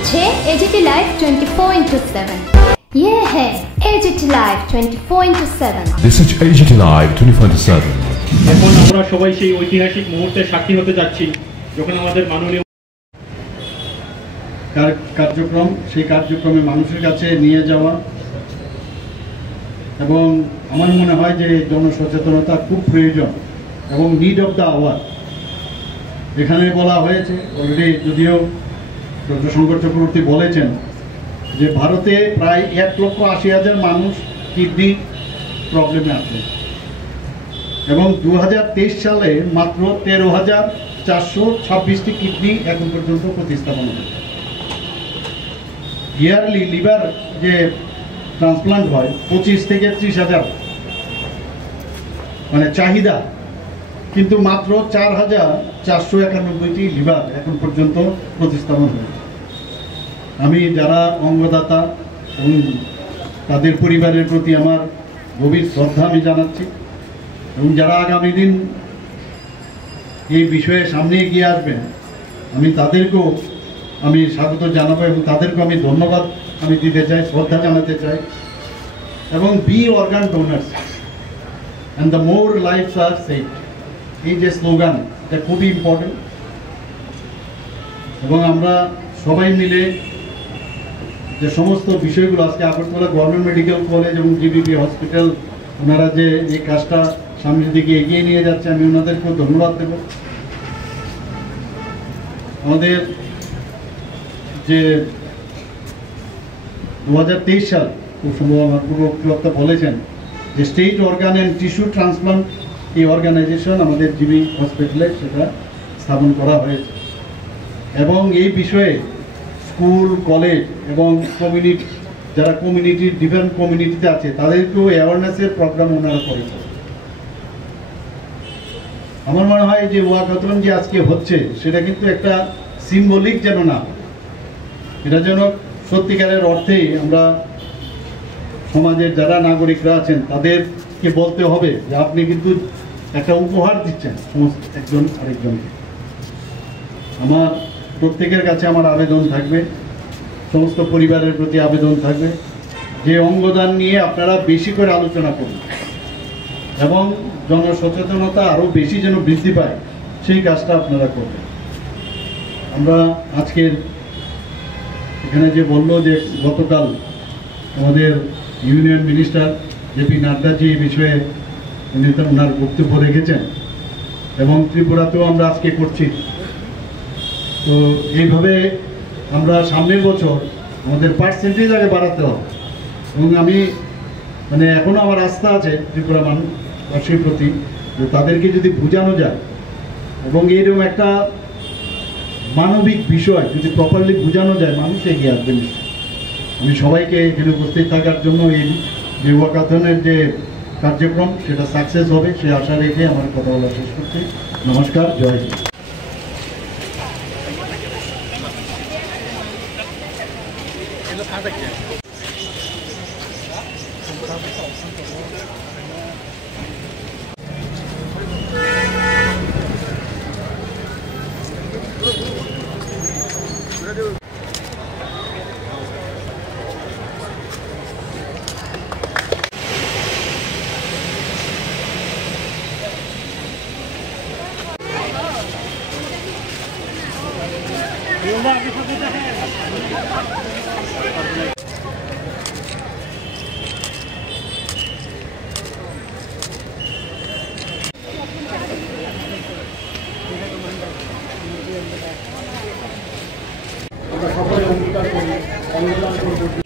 হচ্ছে AGT live 24/7। ये है AGT Live 24/7। This is AGT Live 24/7। এখন আমরা সবাই সেই ঐতিহাসিক মুহূর্তের সাক্ষী হতে যাচ্ছি যখন আমাদের মাননীয় সেই কার্যক্রমে মানুষের কাছে নিয়ে যাওয়া, এবং আমার মনে হয় যে জনসচেতনতা খুব প্রয়োজন এবং নিড অফ দ্য আওয়ার। এখানে বলা হয়েছে অলরেডি, যদিও ডক্টর শঙ্কর চক্রবর্তী বলেছেন যে ভারতে প্রায় 1,80,000 মানুষ কিডনি প্রবলেমে আছে, এবং 2023 সালে মাত্র 13,426টি কিডনি এখন পর্যন্ত প্রতিস্থাপন হয়েছে। ইয়ারলি লিভার যে ট্রান্সপ্লান্ট হয় 25 থেকে 30,000 মানে চাহিদা, কিন্তু মাত্র 4,491টি লিভার এখন পর্যন্ত প্রতিস্থাপন হয়েছে। আমি যারা অঙ্গদাতা এবং তাদের পরিবারের প্রতি আমার গভীর শ্রদ্ধা আমি জানাচ্ছি, এবং যারা আগামী দিন এই বিষয়ে সামনে এগিয়ে আসবেন আমি তাদেরকেও আমি স্বাগত জানাবো, এবং তাদেরকেও আমি ধন্যবাদ আমি দিতে চাই, শ্রদ্ধা জানাতে চাই। এবং be organ donors and the more lives are saved, এই যে স্লোগান, এটা খুবই ইম্পর্টেন্ট। এবং আমরা সবাই মিলে যে সমস্ত বিষয়গুলো আজকে আগরতলা গভর্নমেন্ট মেডিকেল কলেজ এবং জিবিপি হসপিটাল ওনারা যে এই কাজটা সামনের দিকে এগিয়ে নিয়ে যাচ্ছে, আমি ওনাদেরকেও ধন্যবাদ দেব। আমাদের যে 2023 সাল, খুব সম্ভব আমার পূর্ব বক্তা বলেছেন যে state organ and tissue transplant এই অর্গানাইজেশন আমাদের জিবি হসপিটালে সেটা স্থাপন করা হয়েছে, এবং এই বিষয়ে স্কুল কলেজ এবং কমিউনিটি, যারা কমিউনিটির ডিফারেন্ট কমিউনিটিতে আছে তাদেরকেও অ্যাওয়ারনেসের প্রোগ্রাম ওনারা করেছে। আমার মনে হয় যে ওয়াকাথন যে আজকে হচ্ছে সেটা কিন্তু একটা সিম্বলিক যেন না, এটা যেন সত্যিকারের অর্থেই আমরা সমাজের যারা নাগরিকরা আছেন তাদেরকে বলতে হবে যে আপনি কিন্তু একটা উপহার দিচ্ছেন সমস্ত একজন আরেকজনকে। আমার প্রত্যেকের কাছে আমার আবেদন থাকবে, সমস্ত পরিবারের প্রতি আবেদন থাকবে যে অঙ্গদান নিয়ে আপনারা বেশি করে আলোচনা করুন, এবং জনসচেতনতা আরও বেশি যেন বৃদ্ধি পায় সেই কাজটা আপনারা করবেন। আমরা আজকের এখানে যে বললো যে গতকাল আমাদের ইউনিয়ন মিনিস্টার জেপি নাড্ডাজি এই বিষয়ে ওনার বক্তব্য রেখেছেন, এবং ত্রিপুরাতেও আমরা আজকে করছি। তো এইভাবে আমরা সামনের বছর আমাদের পার্সেন্টেজ আগে বাড়াতে হবে, এবং আমি মানে এখনও আমার আস্থা আছে ত্রিপুরা মানুষের প্রতি যে তাদেরকে যদি বোঝানো যায়, এবং এইরকম একটা মানবিক বিষয় যদি প্রপারলি বোঝানো যায়, মানুষ এগিয়ে আসবে। আমি সবাইকে এখানে উপস্থিত থাকার জন্য এই যে ওয়াকাথনের যে কার্যক্রম সেটা সাকসেস হবে সে আশা রেখে আমার কথা বলা শেষ করছি। নমস্কার, জয় হিন্দ। আমরা সকলে অঙ্গীকার করি, অঙ্গীকার করব